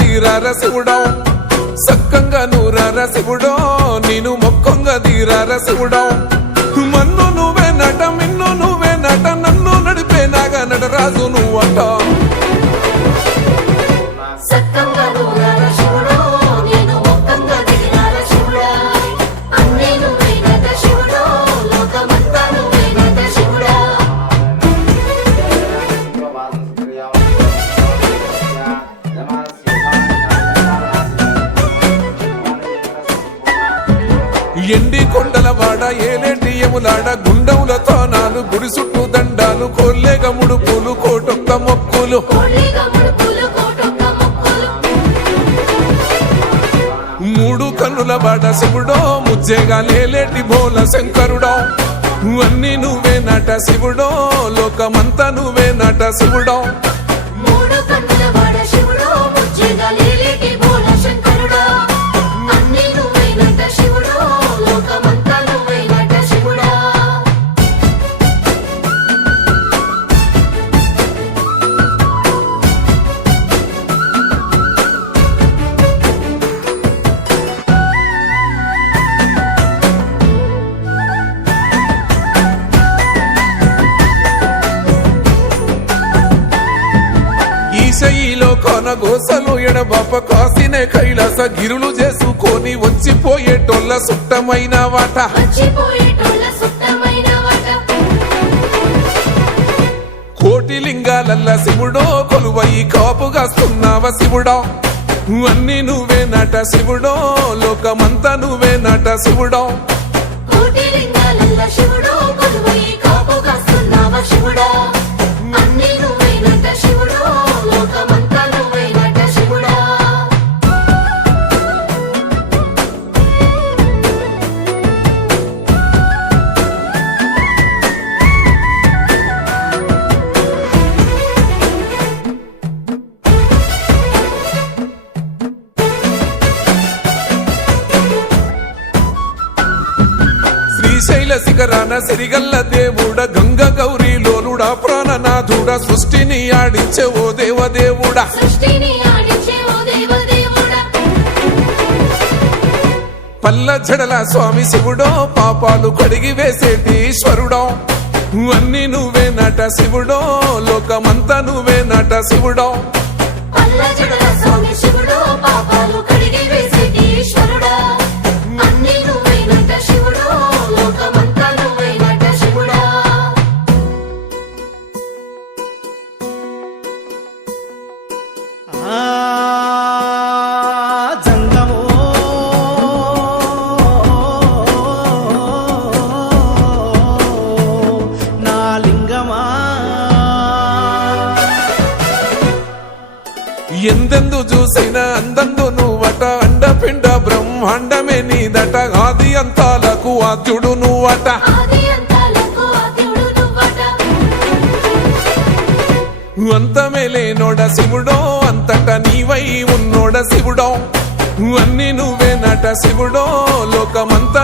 దీరార శివుడో సక్కంగా నూరార శివుడో నేను మొక్కంగా దీరార శివుడో మన్ను నువ్వే నట మిన్ను నువ్వే నట నన్ను నడిపే నాగా నటరాజు నువ్వట ఎండి కొండల వాడ ఏలేటి ఎములాడ గుండములతో నాలు గుడి చుట్టూ దండాలు కోల్లేగ ముడుపులు కోటొక్క మొక్కులు మూడు కన్నుల వాడ శివుడో ముజ్జేగా లేలేటి బోల శంకరుడో అన్ని నువ్వే నట శివుడో లోకమంతా నువ్వే నట శివుడో ఈశయిలో కొనగోసలు ఎడబాప కాసినే కైలాస గిరులు చేసుకొని వచ్చిపోయేటోళ్ళ సుట్టమైన వాట కోటి లింగాలల్ల శివుడో కొలువయి కాపుగాస్తున్నావ శివుడో అన్ని నువ్వే నట శివుడో లోకమంతా నువ్వే నట శివుడో శ్రీశైల శిఖరాన సిరిగల్ల దేవుడ గంగ గౌరీ లోలుడా ప్రాణనాథుడ సృష్టిని ఆడించే ఓ దేవదేవుడా పల్ల జడల స్వామి శివుడో పాపాలు కడిగి వేసేటి ఈశ్వరుడో అన్ని నువ్వే నట శివుడో లోకమంతా నువ్వే నట శివుడో ఎందెందు చూసైనా అందందు నువ్వట అండపిండ బ్రహ్మాండమే నీదట ఆది అంతాలకు ఆద్యుడు నువ్వట అంతమే లేనోడ శివుడో అంతట నీవై ఉన్నోడ శివుడో అన్ని నువ్వే నట శివుడో లోకమంతా